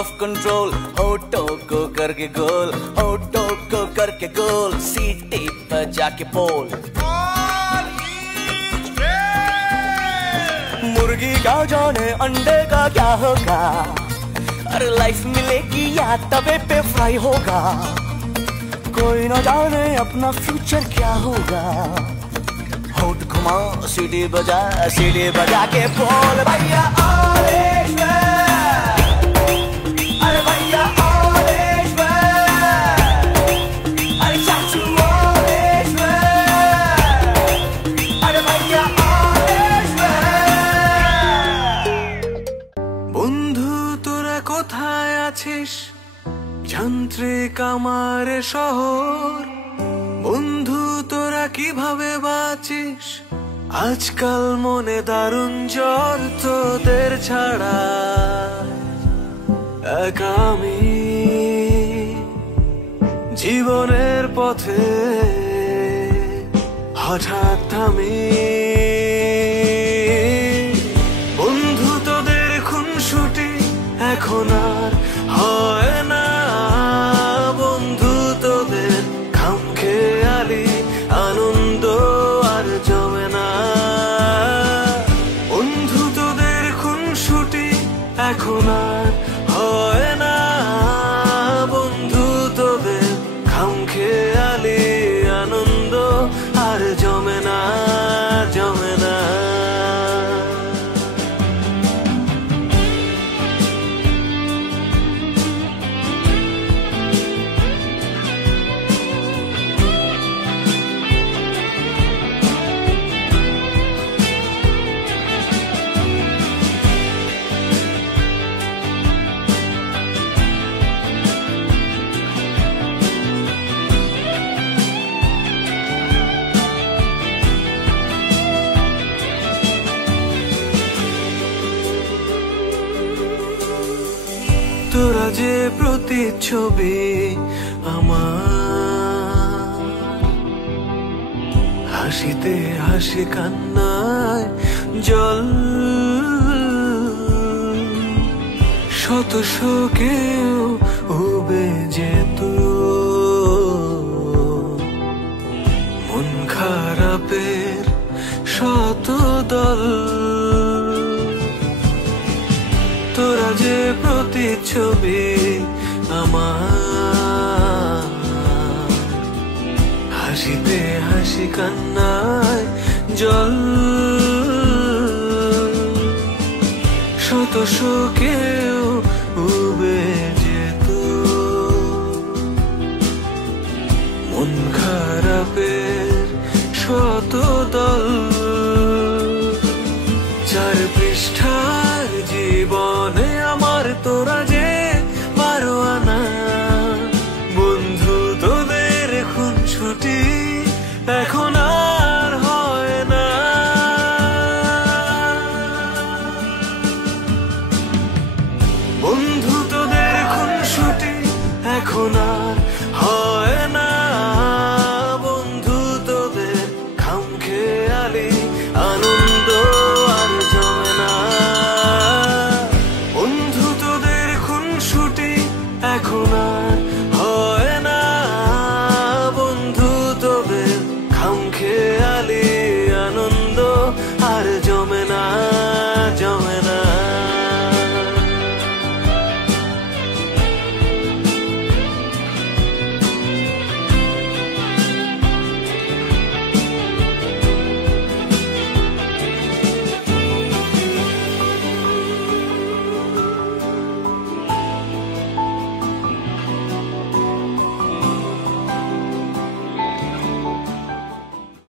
Of control, होठों को करके गोल, होठों को करके गोल, सीटी बजा के बोल। मुर्गी क्या जाने अंडे का क्या होगा, अरे लाइफ मिलेगी या तवे पे फ्राई होगा। कोई ना जाने अपना फ्यूचर क्या होगा। होठ घुमा सीटी बजा के बोल भैया ऑरेंज मैन, अरे भैया ऑरेंज मैन, अरे चाचू ऑरेंज मैन, अरे भैया ऑरेंज मैन। বন্ধু তোরা কোথায় আছিস যান্ত্রিক আমার শহর, বন্ধু তোরা কিভাবে বাঁচিস আজকাল মনে দারুণ জ্বর, তোদের ছাড়া একা আমি জীবনের পথে হঠাৎ থামি। বন্ধু তোদের খুনসুটি এখন আর হয় না, বন্ধু তোদের খামখেয়ালি আনন্দ আর জমে না। বন্ধু তোদের খুনসুটি এখন আর হয় না, বন্ধু তোদের খামখেয়ালি আনন্দ আর জমে না, জমে না। তোরা যে প্রতিচ্ছবি আমার, হাসিতে হাসি কান্নায় জল, শত শোকেও উবে যেত মন খারাপের শত দল। তোরা যে প্রতিচ্ছবি আমার, হাসিতে হাসি কান্নায় জল, শত শোকেও উবে যেত মন খারাপের শত দল। চার পৃষ্ঠার জীবনে আমার তোরা যে বারো আনা, বন্ধু তোদের খুনসুটি এখন আর হয় না। বন্ধু তোদের খুনসুটি এখন আর হয় না, বন্ধু তোদের খামখেয়ালি আনন্দ আর জমে না। বন্ধু তোদের খুনসুটি এখন আর